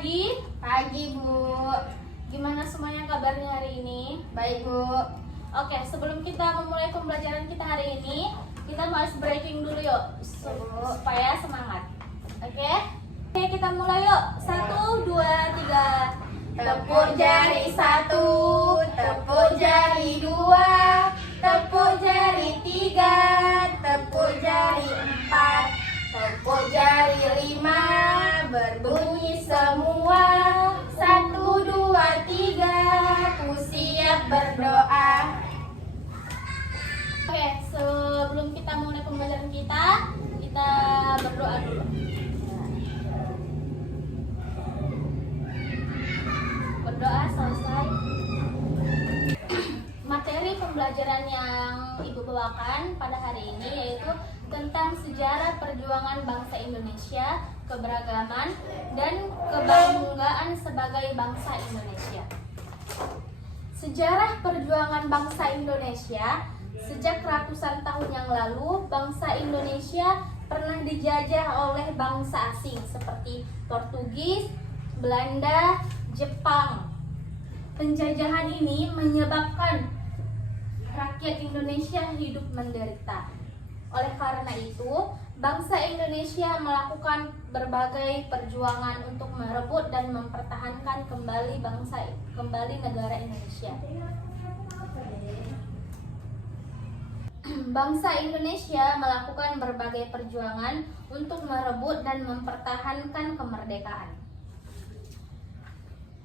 pagi. Pagi, Bu. Gimana semuanya kabarnya hari ini? Baik, Bu. Oke, sebelum kita memulai pembelajaran kita hari ini, kita harus breaking dulu yuk, supaya semangat. Oke, kita mulai yuk. 1, 2, 3. Tepuk jari 1, tepuk jari 2, tepuk jari 3, tepuk jari 4, tepuk jari 5, berbunyi semua. 1, 2, 3, ku siap berdoa. Oke, sebelum kita mulai pembelajaran kita berdoa dulu. Berdoa selesai. Materi pembelajaran yang Ibu bawakan pada hari ini yaitu tentang sejarah perjuangan bangsa Indonesia, keberagaman, dan kebanggaan sebagai bangsa Indonesia. Sejarah perjuangan bangsa Indonesia. Sejak ratusan tahun yang lalu, bangsa Indonesia pernah dijajah oleh bangsa asing seperti Portugis, Belanda, Jepang. Penjajahan ini menyebabkan rakyat Indonesia hidup menderita. Oleh karena itu, bangsa Indonesia melakukan berbagai perjuangan untuk merebut dan mempertahankan kembali negara Indonesia. Bangsa Indonesia melakukan berbagai perjuangan untuk merebut dan mempertahankan kemerdekaan.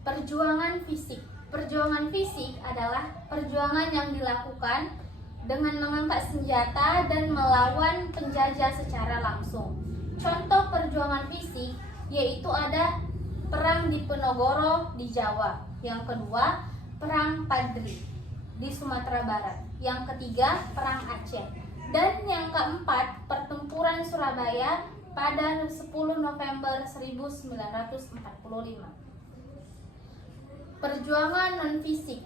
Perjuangan fisik. Perjuangan fisik adalah perjuangan yang dilakukan dengan mengangkat senjata dan melawan penjajah secara langsung. Contoh perjuangan fisik yaitu ada Perang Diponegoro di Jawa. Yang kedua, Perang Padri di Sumatera Barat. Yang ketiga, Perang Aceh. Dan yang keempat, Pertempuran Surabaya pada 10 November 1945. Perjuangan non-fisik.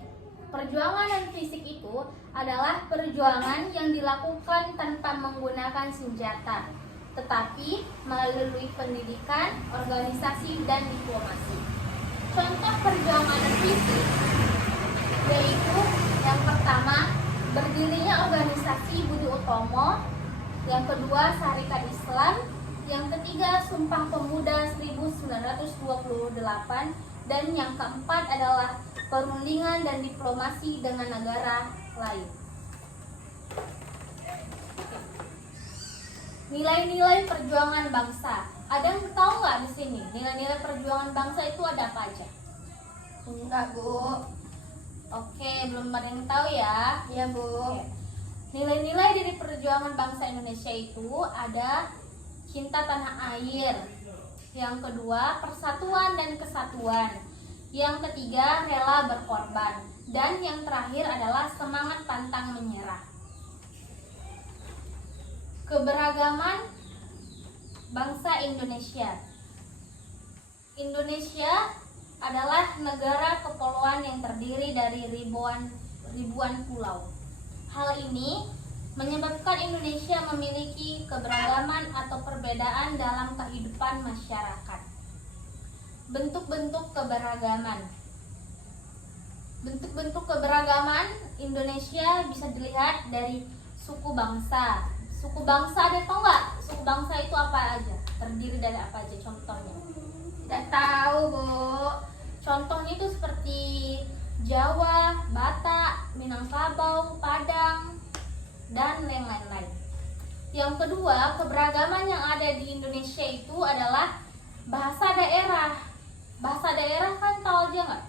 Perjuangan non-fisik itu adalah perjuangan yang dilakukan tanpa menggunakan senjata, tetapi melalui pendidikan, organisasi, dan diplomasi. Contoh perjuangan non-fisik yaitu yang pertama, berdirinya organisasi Budi Utomo, yang kedua Sarekat Islam, yang ketiga Sumpah Pemuda 1928, dan yang keempat adalah perundingan dan diplomasi dengan negara lain. Nilai-nilai perjuangan bangsa. Ada yang tahu nggak di sini? Nilai-nilai perjuangan bangsa itu ada apa aja? Enggak, Bu. Oke, belum ada yang tahu ya? Iya, Bu. Oke. Nilai-nilai dari perjuangan bangsa Indonesia itu ada cinta tanah air. Yang kedua, persatuan dan kesatuan. Yang ketiga, rela berkorban. Dan yang terakhir adalah semangat pantang menyerah. Keberagaman bangsa Indonesia. Indonesia adalah negara kepulauan yang terdiri dari ribuan pulau. Hal ini menyebabkan Indonesia memiliki keberagaman atau perbedaan dalam kehidupan masyarakat. Bentuk-bentuk keberagaman. Bentuk-bentuk keberagaman Indonesia bisa dilihat dari suku bangsa. Suku bangsa ada tau nggak? Suku bangsa itu apa aja? Terdiri dari apa aja contohnya? Tidak tahu, Bu. Contohnya itu seperti Jawa, Batak, Minangkabau, Padang, dan lain-lain. Yang kedua, keberagaman yang ada di Indonesia itu adalah bahasa daerah. Bahasa daerah kan tahu aja nggak?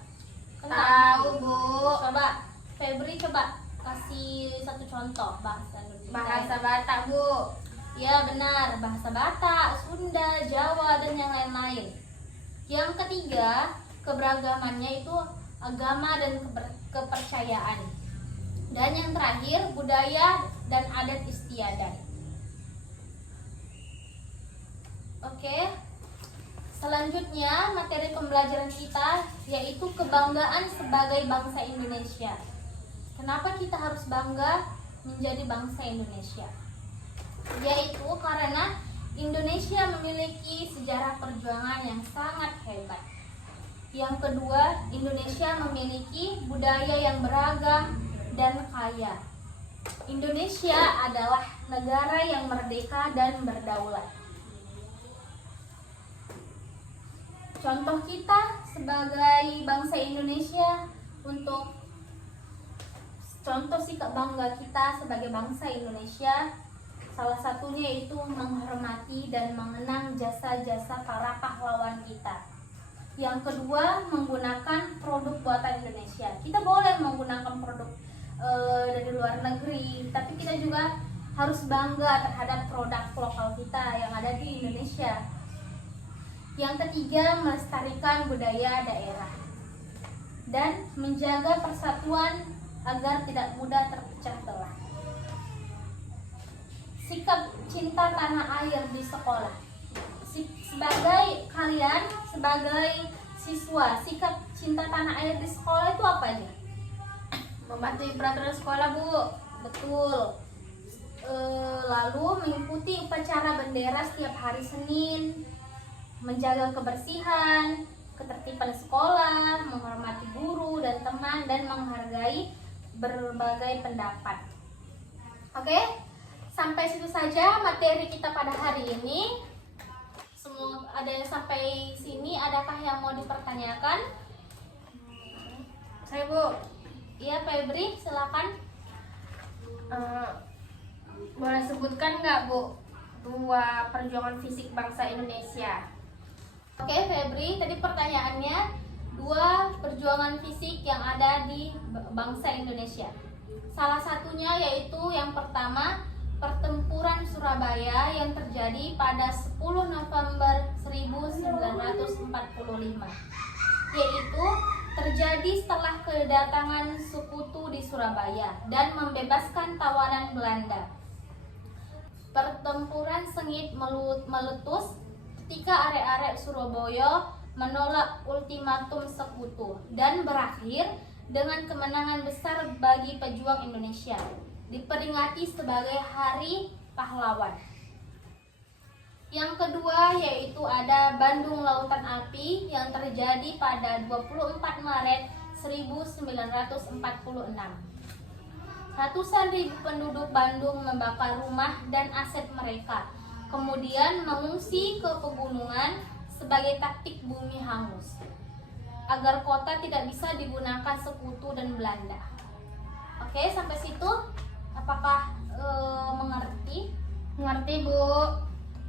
Tahu, Bu. Coba, Febri coba kasih satu contoh bahasa Indonesia. Bahasa Batak, Bu. Ya benar, bahasa Batak, Sunda, Jawa, dan yang lain-lain. Yang ketiga, keberagamannya itu agama dan kepercayaan. Dan yang terakhir, budaya dan adat istiadat. Oke. Selanjutnya, materi pembelajaran kita yaitu kebanggaan sebagai bangsa Indonesia. Kenapa kita harus bangga menjadi bangsa Indonesia? Yaitu karena Indonesia memiliki sejarah perjuangan yang sangat hebat. Yang kedua, Indonesia memiliki budaya yang beragam dan kaya. Indonesia adalah negara yang merdeka dan berdaulat. Contoh kita sebagai bangsa Indonesia untuk contoh sikap bangga kita sebagai bangsa Indonesia, salah satunya yaitu menghormati dan mengenang jasa-jasa para pahlawan kita. Yang kedua, menggunakan produk buatan Indonesia. Kita boleh menggunakan produk dari luar negeri, tapi kita juga harus bangga terhadap produk lokal kita yang ada di Indonesia. Yang ketiga, melestarikan budaya daerah dan menjaga persatuan agar tidak mudah terpecah belah. Sikap cinta tanah air di sekolah. Sebagai kalian, sebagai siswa, sikap cinta tanah air di sekolah itu apa aja? Mematuhi peraturan sekolah, Bu. Betul. Lalu mengikuti upacara bendera setiap hari Senin, menjaga kebersihan, ketertiban sekolah, menghormati guru dan teman, dan menghargai berbagai pendapat. Oke, sampai situ saja materi kita pada hari ini. Semua ada yang sampai sini, adakah yang mau dipertanyakan? Saya, Bu. Iya, Febri, silakan. Boleh sebutkan nggak, Bu, 2 perjuangan fisik bangsa Indonesia? Oke, Febri, tadi pertanyaannya 2 perjuangan fisik yang ada di bangsa Indonesia. Salah satunya yaitu yang pertama, pertempuran Surabaya yang terjadi pada 10 November 1945, yaitu terjadi setelah kedatangan sekutu di Surabaya dan membebaskan tawanan Belanda. Pertempuran sengit meletus ketika arek-arek Surabaya menolak ultimatum sekutu dan berakhir dengan kemenangan besar bagi pejuang Indonesia, diperingati sebagai Hari Pahlawan. Yang kedua yaitu ada Bandung Lautan Api yang terjadi pada 24 Maret 1946. Ratusan ribu penduduk Bandung membakar rumah dan aset mereka, kemudian mengungsi ke pegunungan sebagai taktik bumi hangus, agar kota tidak bisa digunakan sekutu dan Belanda. Oke, sampai situ apakah mengerti? Mengerti, Bu.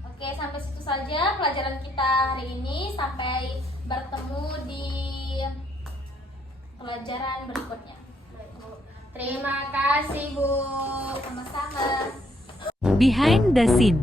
Oke, sampai situ saja pelajaran kita hari ini. Sampai bertemu di pelajaran berikutnya. Terima kasih, Bu. Sama-sama. Behind the scene.